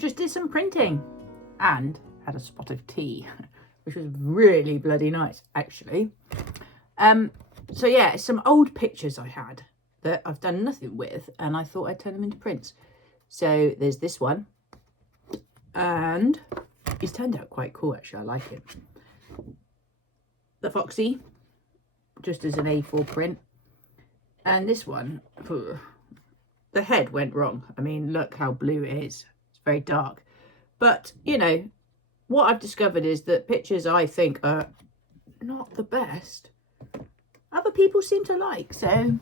just did some printing and had a spot of tea, which was really bloody nice, actually. So yeah, some old pictures I had that I've done nothing with, and I thought I'd turn them into prints. So there's this one, and he's turned out quite cool, actually. I like him. The Foxy, just as an A4 print. And this one, the head went wrong. I mean, look how blue it is. It's very dark. But, you know, what I've discovered is that pictures I think are not the best, other people seem to like. So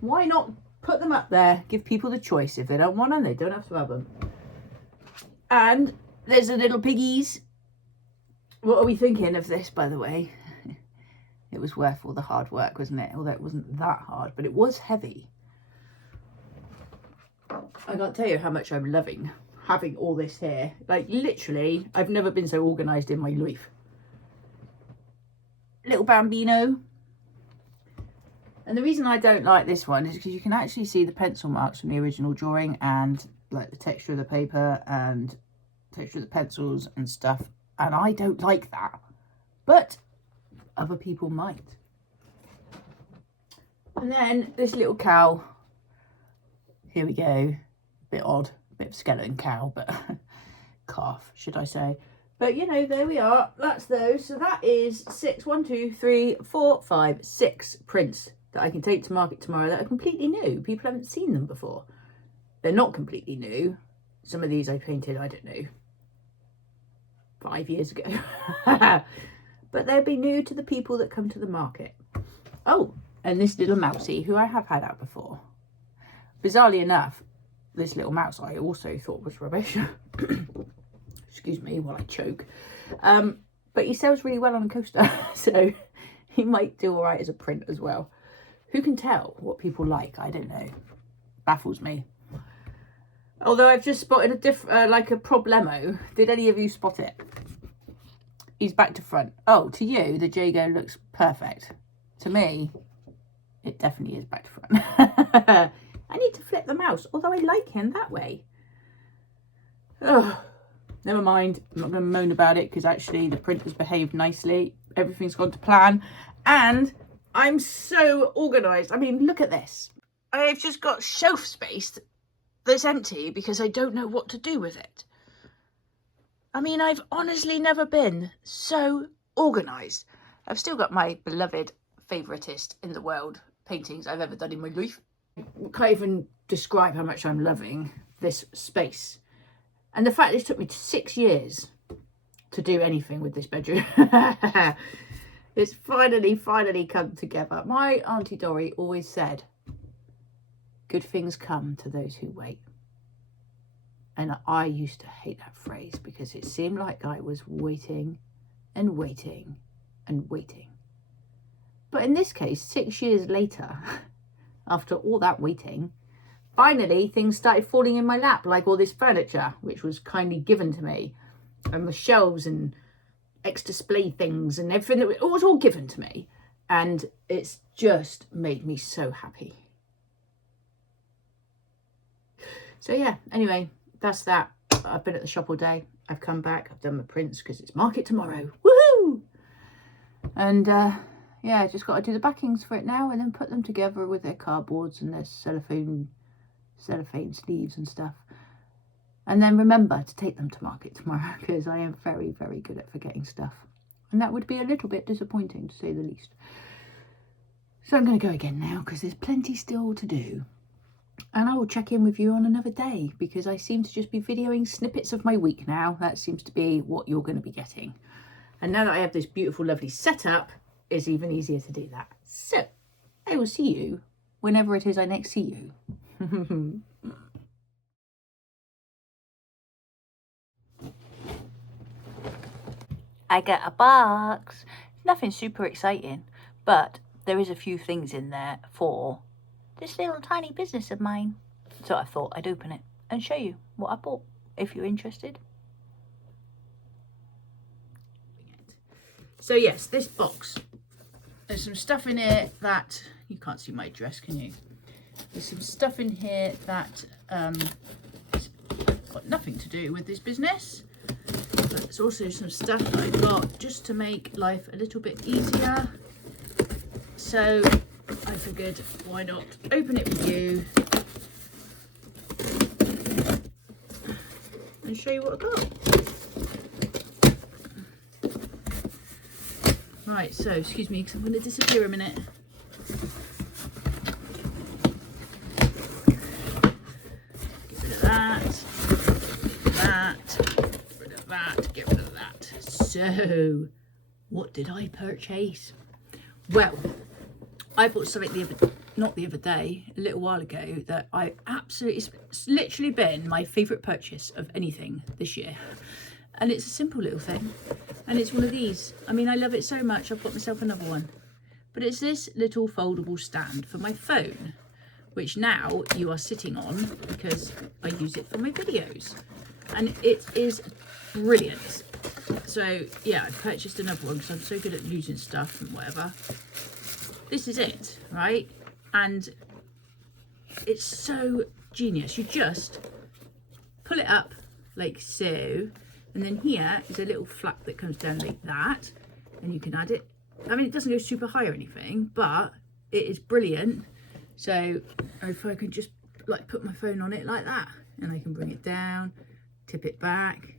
why not put them up there, give people the choice. If they don't want them, they don't have to have them. And there's the little piggies. What are we thinking of this, by the way? It was worth all the hard work, wasn't it? Although it wasn't that hard, but it was heavy. I can't tell you how much I'm loving having all this here. Like, literally, I've never been so organised in my life. Little Bambino. And the reason I don't like this one is because you can actually see the pencil marks from the original drawing, and like the texture of the paper and texture of the pencils and stuff. And I don't like that. But other people might. And then this little cow. Here we go. Bit odd. Bit of skeleton cow, but calf, should I say. But, you know, there we are. That's those. So that is 6, 1, 2, 3, 4, 5, 6 prints that I can take to market tomorrow that are completely new. People haven't seen them before. They're not completely new. Some of these I painted, I don't know, 5 years ago. But they'll be new to the people that come to the market. Oh, and this little mousey, who I have had out before. Bizarrely enough, this little mouse I also thought was rubbish. Excuse me while I choke. But he sells really well on a coaster, so he might do all right as a print as well. Who can tell what people like? I don't know. Baffles me. Although I've just spotted a problemo. Did any of you spot it? He's back to front. Oh, to you, the Jago looks perfect. To me, it definitely is back to front. I need to flip the mouse, although I like him that way. Oh, never mind. I'm not going to moan about it because actually the print has behaved nicely. Everything's gone to plan. And I'm so organised. I mean, look at this. I've just got shelf space that's empty because I don't know what to do with it. I mean, I've honestly never been so organised. I've still got my beloved favouriteest in the world paintings I've ever done in my life. I can't even describe how much I'm loving this space. And the fact that it took me 6 years to do anything with this bedroom. It's finally come together. My Auntie Dorrie always said, good things come to those who wait. And I used to hate that phrase because it seemed like I was waiting and waiting and waiting. But in this case, 6 years later, after all that waiting, finally things started falling in my lap, like all this furniture, which was kindly given to me, and the shelves and ex-display things and everything. It was all given to me. And it's just made me so happy. So yeah, anyway, that's that. I've been at the shop all day. I've come back. I've done my prints because it's market tomorrow. Woohoo! And yeah, just got to do the backings for it now and then put them together with their cardboards and their cellophane sleeves and stuff. And then remember to take them to market tomorrow because I am very, very good at forgetting stuff. And that would be a little bit disappointing, to say the least. So I'm going to go again now because there's plenty still to do. And I will check in with you on another day because I seem to just be videoing snippets of my week now. That seems to be what you're going to be getting. And now that I have this beautiful, lovely setup, it's even easier to do that. So I will see you whenever it is I next see you. I get a box. Nothing super exciting, but there is a few things in there for this little tiny business of mine. So I thought I'd open it and show you what I bought, if you're interested. So yes, this box. There's some stuff in here that, you can't see my dress, can you? There's some stuff in here that got nothing to do with this business, but it's also some stuff that I got just to make life a little bit easier. So I figured, why not open it with you and show you what I got. Right, so excuse me because I'm going to disappear a minute. Get rid of that, get rid of that, get rid of that. So, what did I purchase? Well, I bought something not the other day, a little while ago, that I absolutely, it's literally been my favourite purchase of anything this year. And it's a simple little thing. And it's one of these. I mean, I love it so much, I've got myself another one. But it's this little foldable stand for my phone, which now you are sitting on because I use it for my videos. And it is brilliant. So, yeah, I purchased another one because I'm so good at using stuff and whatever. This is it, right? And it's so genius. You just pull it up like so. And then here is a little flap that comes down like that, and you can add it. I mean, it doesn't go super high or anything, but it is brilliant. So if I can just like put my phone on it like that, and I can bring it down, tip it back,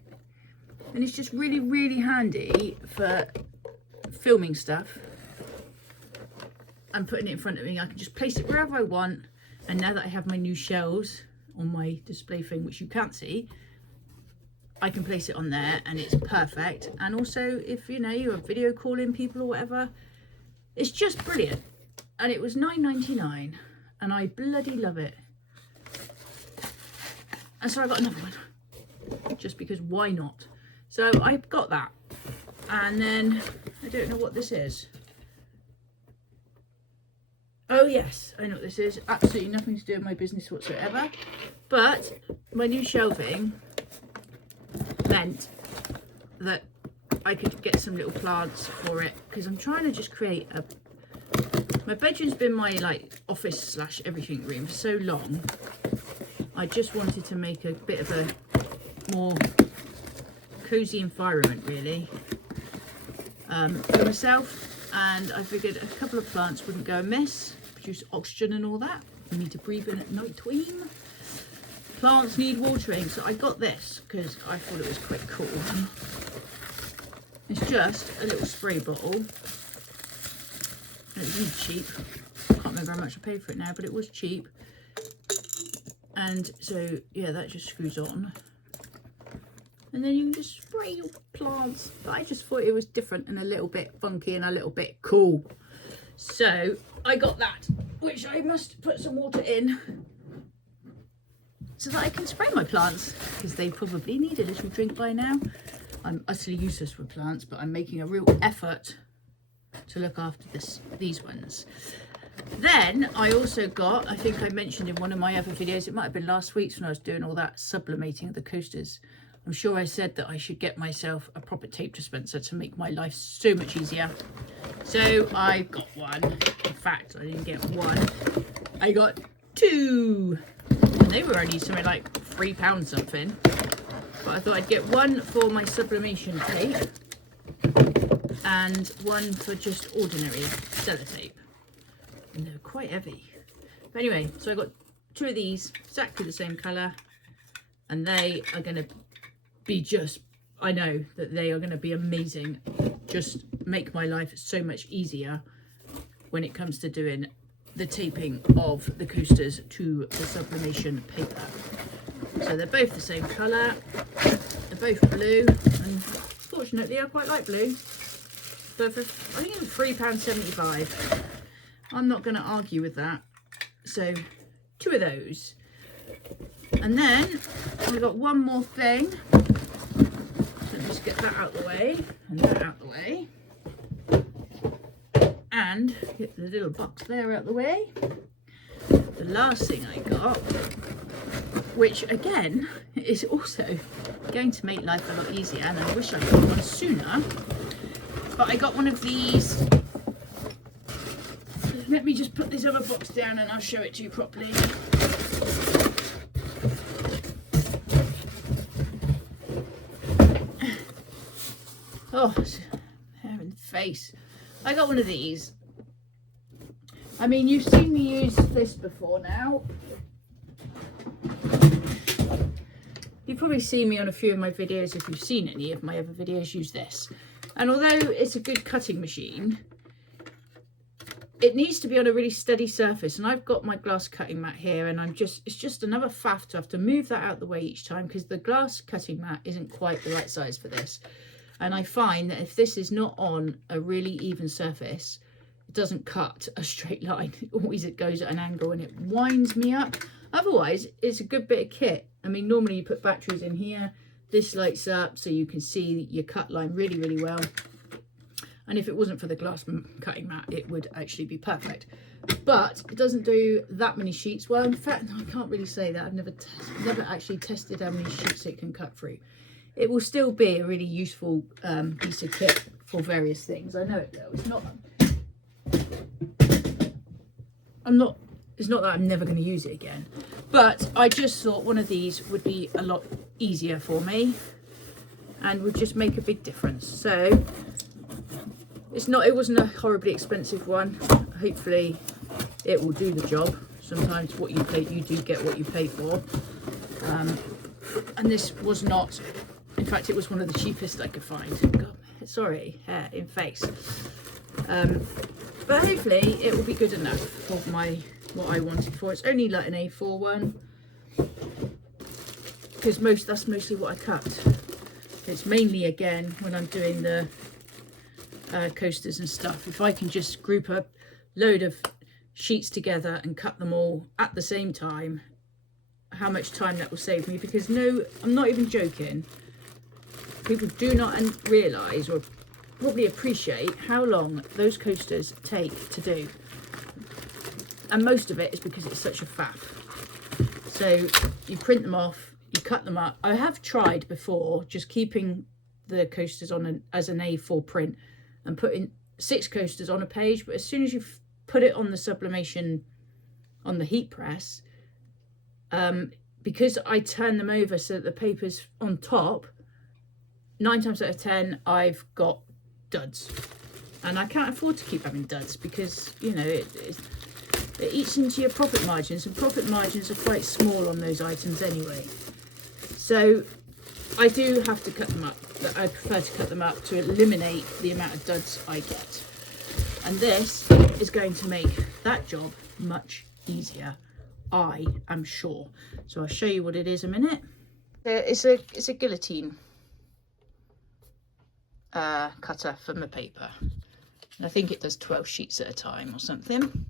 and it's just really, really handy for filming stuff and putting it in front of me. I can just place it wherever I want. And now that I have my new shelves on my display thing, which you can't see, I can place it on there and it's perfect. And also if you know you're video calling people or whatever, it's just brilliant. And it was $9.99 and I bloody love it. And so I got another one just because why not? So I've got that, and then I don't know what this is. Oh yes, I know what this is. Absolutely nothing to do with my business whatsoever, but my new shelving meant that I could get some little plants for it, because I'm trying to just create a, my bedroom's been my like office slash everything room for so long. I just wanted to make a bit of a more cozy environment really for myself, and I figured a couple of plants wouldn't go amiss. Produce oxygen and all that. You need to breathe in at night time. Plants need watering, so I got this because I thought it was quite cool. It's just a little spray bottle, and it was really cheap. I can't remember how much I paid for it now, but it was cheap. And so yeah, that just screws on, and then you can just spray your plants. But I just thought it was different and a little bit funky and a little bit cool, so I got that, which I must put some water in so that I can spray my plants, because they probably need a little drink by now. I'm utterly useless with plants, but I'm making a real effort to look after these ones. Then I also got, I think I mentioned in one of my other videos, it might have been last week's when I was doing all that sublimating of the coasters. I'm sure I said that I should get myself a proper tape dispenser to make my life so much easier. So I got one. In fact, I didn't get one, I got two. And they were only something like £3 something. But I thought I'd get one for my sublimation tape and one for just ordinary sellotape. And they're quite heavy. But anyway, so I got two of these, exactly the same colour, and they are going to be just, I know that they are going to be amazing. Just make my life so much easier when it comes to doing the taping of the coasters to the sublimation paper. So they're both the same colour, they're both blue, and fortunately I quite like blue. But for, I think it was £3.75. I'm not going to argue with that. So two of those. And then I got one more thing. Let me just get that out of the way and that out of the way. And get the little box there out of the way. The last thing I got, which again is also going to make life a lot easier, and I wish I got one sooner, but I got one of these. Let me just put this other box down and I'll show it to you properly. Oh, hair in the face. I got one of these. I mean, you've seen me use this before now. You've probably seen me on a few of my videos, if you've seen any of my other videos, use this. And although it's a good cutting machine, it needs to be on a really steady surface. And I've got my glass cutting mat here, and it's just another faff to have to move that out the way each time, because the glass cutting mat isn't quite the right size for this. And I find that if this is not on a really even surface, it doesn't cut a straight line. Always it goes at an angle and it winds me up. Otherwise, it's a good bit of kit. I mean, normally you put batteries in here. This lights up so you can see your cut line really, really well. And if it wasn't for the glass cutting mat, it would actually be perfect. But it doesn't do that many sheets. Well, in fact, I can't really say that. I've never actually tested how many sheets it can cut through. It will still be a really useful piece of kit for various things. I know it will. It's not that I'm never going to use it again. But I just thought one of these would be a lot easier for me and would just make a big difference. So it wasn't a horribly expensive one. Hopefully it will do the job. Sometimes what you pay, you do get what you pay for. And this was not, in fact, it was one of the cheapest I could find. God, sorry, hair in face. But hopefully it will be good enough for what I wanted for. It's only like an A4 one, because that's mostly what I cut. It's mainly, again, when I'm doing the coasters and stuff, if I can just group a load of sheets together and cut them all at the same time, how much time that will save me. Because no, I'm not even joking, people do not realise or probably appreciate how long those coasters take to do, and most of it is because it's such a faff. So you print them off, you cut them up. I have tried before just keeping the coasters on as an A4 print and putting 6 coasters on a page, but as soon as you put it on the sublimation on the heat press, because I turn them over so that the paper's on top, 9 times out of 10 I've got duds, and I can't afford to keep having duds, because you know it eats into your profit margins, and profit margins are quite small on those items anyway. So I do have to cut them up, but I prefer to cut them up to eliminate the amount of duds I get, and this is going to make that job much easier, I am sure. So I'll show you what it is in a minute. It's a guillotine cutter for my paper, and I think it does 12 sheets at a time or something.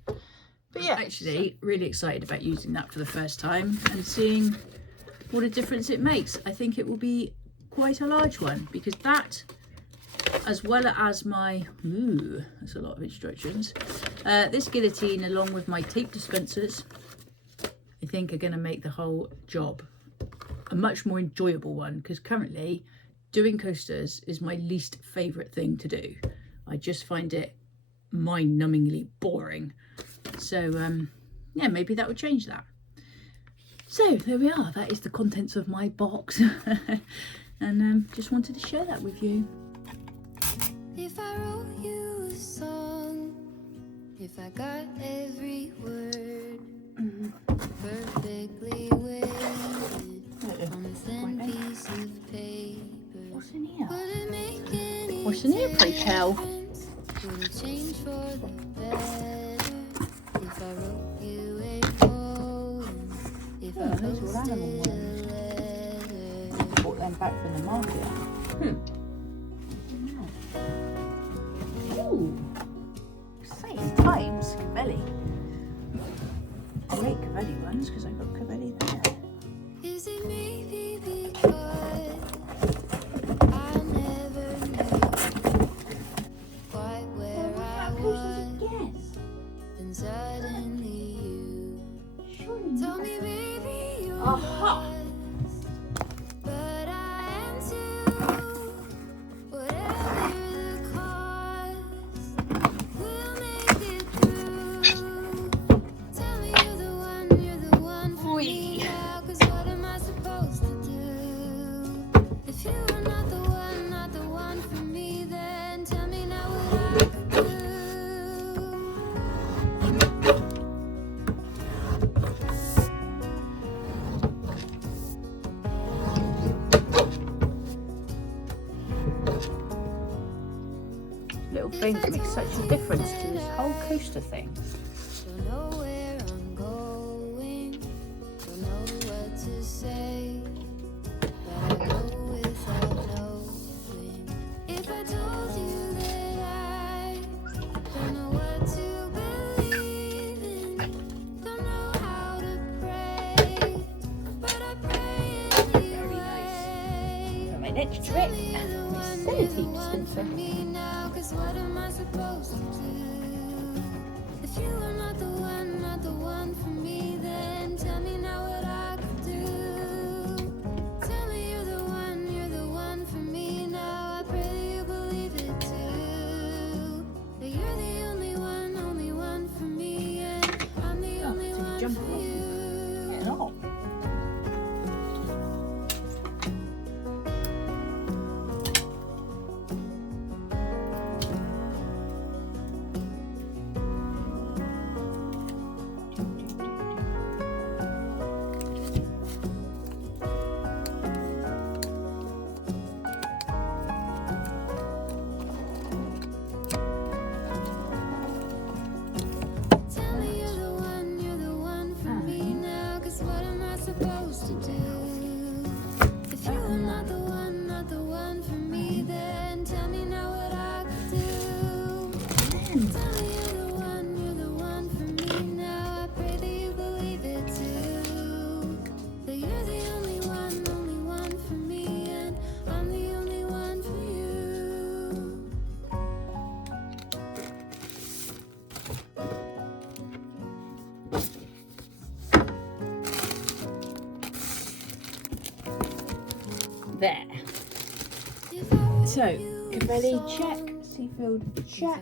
But yeah, actually really excited about using that for the first time and seeing what a difference it makes. I think it will be quite a large one, because that, as well as my, that's a lot of instructions, this guillotine along with my tape dispensers, I think are going to make the whole job a much more enjoyable one, because currently doing coasters is my least favourite thing to do. I just find it mind-numbingly boring. So yeah, maybe that would change that. So there we are, that is the contents of my box. And just wanted to share that with you. If I wrote you a song, if I got every word perfectly weighted on a thin piece of paper, What's in here? would it make any What's in here, pray tell? difference? Would it change for the better if I wrote you a poem? If I those were animal posted a ones. letter? Bought them back from the market. Ooh, exciting times. Cavelli. I like Cavelli ones because I got Cavelli there. Is it maybe because I never knew quite where I was, then suddenly you told me, baby, you're Aha! lost. But I am too. Whatever the cost, we'll make it through. Tell me you're the one for me now, 'cause what am I supposed to do if you are not the one for me? such a difference to this whole coaster thing. Don't know where I'm going, don't know what to say, but I go without knowing. If I told you that I don't know what to believe in, don't know how to pray, but I pray anyway. For my next trick, facility dispenser. Now, 'cause what am I supposed to do? If you are not the one for me, then tell me now what I could do. Tell me you're the one for me now. I pray that you believe it too. That you're the only one for me, and I'm the only one jump for off. you. Get on. Tell me you're the one for me now, 'cause what am I supposed to do? If you are not the one for me, then tell me now what I could do. Tell me you're the one for me now. I pray that you believe it too. That you're the only one for me, and I'm the only one for you. There. So, Cavelli check, Seafield check.